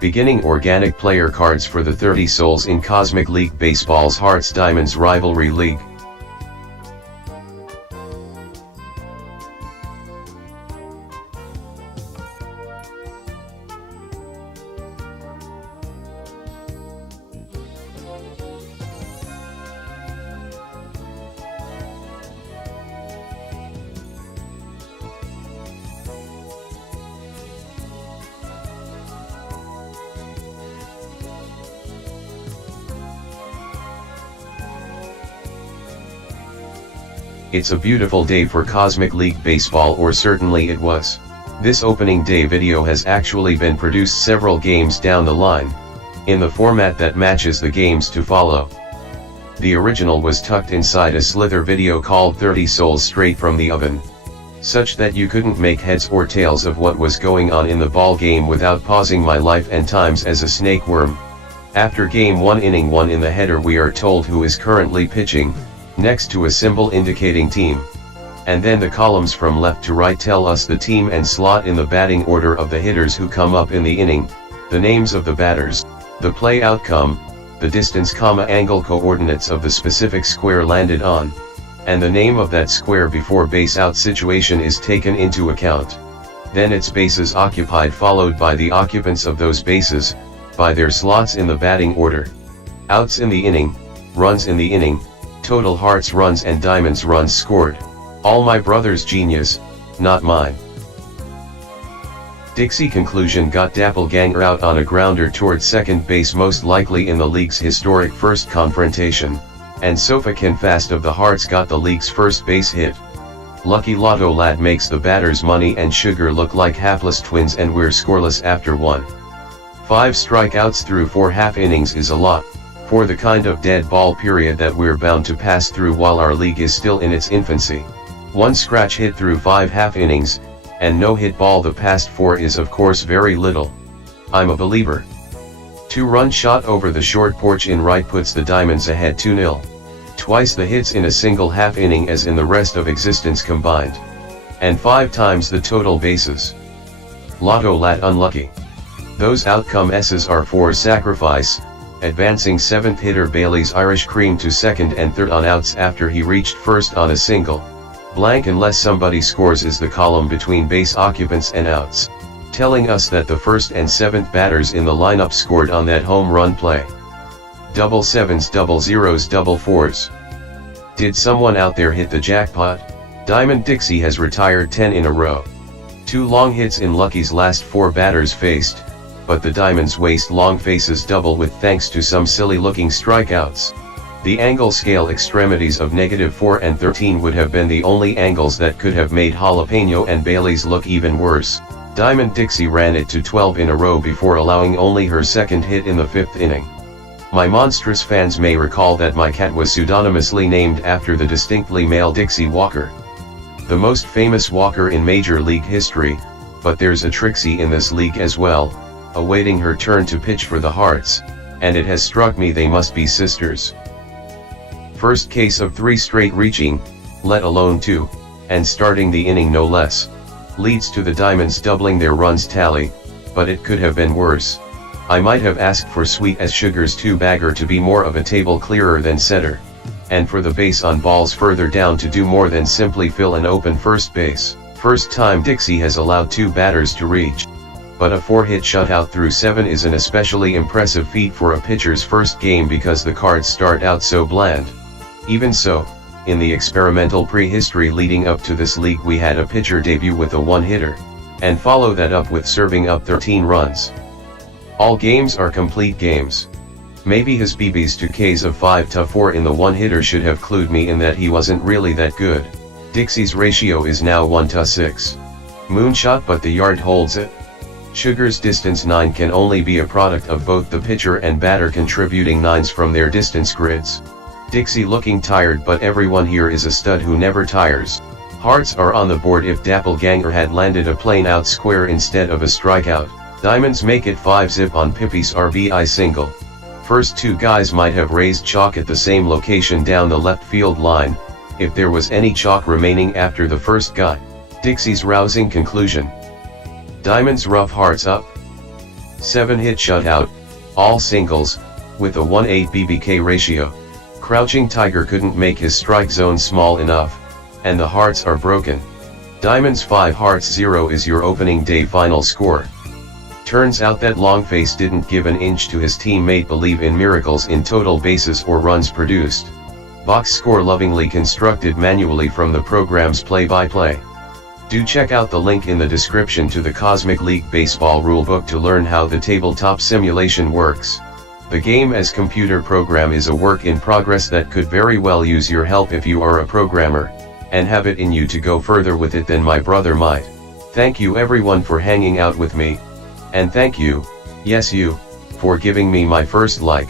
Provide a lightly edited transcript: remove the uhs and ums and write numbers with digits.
Beginning organic player cards for the 30 souls in Cosmic League Baseball's Hearts Diamonds Rivalry League. It's a beautiful day for Cosmic League Baseball, or certainly it was. This opening day video has actually been produced several games down the line, in the format that matches the games to follow. The original was tucked inside a Slither video called 30 Souls Straight from the Oven, such that you couldn't make heads or tails of what was going on in the ball game without pausing my life and times as a snake worm. After game 1 inning 1 in the header, we are told who is currently pitching, next to a symbol indicating team. And then the columns from left to right tell us the team and slot in the batting order of the hitters who come up in the inning, the names of the batters, the play outcome, the distance, angle coordinates of the specific square landed on, and the name of that square before base out situation is taken into account. Then its bases occupied, followed by the occupants of those bases, by their slots in the batting order. Outs in the inning, runs in the inning, total hearts runs and diamonds runs scored. All my brother's genius, not mine. Dixie conclusion got Doppelganger out on a grounder towards second base, most likely in the league's historic first confrontation, and Sofa Fast of the Hearts got the league's first base hit. Lucky Lotto Lad makes the batters Money and Sugar look like hapless twins, and we're scoreless after 1. 5 strikeouts through 4 half innings is a lot, for the kind of dead ball period that we're bound to pass through while our league is still in its infancy. 1 scratch hit through 5 half innings, and no hit ball the past 4 is of course very little. I'm a believer. 2-run shot over the short porch in right puts the Diamonds ahead 2-0. Twice the hits in a single half inning as in the rest of existence combined. And 5 times the total bases. Lotto Lat unlucky. Those outcome S's are for sacrifice, advancing 7th hitter Bailey's Irish Cream to second and third on outs after he reached first on a single. Blank unless somebody scores is the column between base occupants and outs, telling us that the first and 7th batters in the lineup scored on that home run play. Double sevens, double zeros, double fours. Did someone out there hit the jackpot? Diamond Dixie has retired 10 in a row. 2 long hits in Lucky's last 4 batters faced, but the Diamonds' waist-long faces double with thanks to some silly-looking strikeouts. The angle scale extremities of -4 and 13 would have been the only angles that could have made Jalapeno and Bailey's look even worse. Diamond Dixie ran it to 12 in a row before allowing only her second hit in the 5th inning. My Monstrous fans may recall that my cat was pseudonymously named after the distinctly male Dixie Walker, the most famous Walker in Major League history, but there's a Trixie in this league as well, awaiting her turn to pitch for the Hearts, and it has struck me they must be sisters. First case of 3 straight reaching, let alone 2, and starting the inning no less, leads to the Diamonds doubling their runs tally, but it could have been worse. I might have asked for Sweet as Sugar's 2-bagger to be more of a table clearer than setter, and for the base on balls further down to do more than simply fill an open first base. First time Dixie has allowed 2 batters to reach. But a 4-hit shutout through 7 is an especially impressive feat for a pitcher's first game because the cards start out so bland. Even so, in the experimental prehistory leading up to this league we had a pitcher debut with a 1-hitter, and follow that up with serving up 13 runs. All games are complete games. Maybe his BBs to Ks of 5-4 in the 1-hitter should have clued me in that he wasn't really that good. Dixie's ratio is now 1-6. Moonshot, but the yard holds it. Sugar's distance 9 can only be a product of both the pitcher and batter contributing 9s from their distance grids. Dixie looking tired, but everyone here is a stud who never tires. Hearts are on the board if Doppelganger had landed a plain out square instead of a strikeout. Diamonds make it 5-zip on Pippi's RBI single. First 2 guys might have raised chalk at the same location down the left field line, if there was any chalk remaining after the first guy. Dixie's rousing conclusion. Diamonds rough Hearts up. 7-hit shutout, all singles, with a 1-8 BBK ratio. Crouching Tiger couldn't make his strike zone small enough, and the hearts are broken. Diamonds 5 hearts 0 is your opening day final score. Turns out that Longface didn't give an inch to his teammate believe in miracles in total bases or runs produced. Box score lovingly constructed manually from the program's play-by-play. Do check out the link in the description to the Cosmic League Baseball Rulebook to learn how the tabletop simulation works. The game as computer program is a work in progress that could very well use your help if you are a programmer, and have it in you to go further with it than my brother might. Thank you everyone for hanging out with me. And thank you, yes you, for giving me my first like.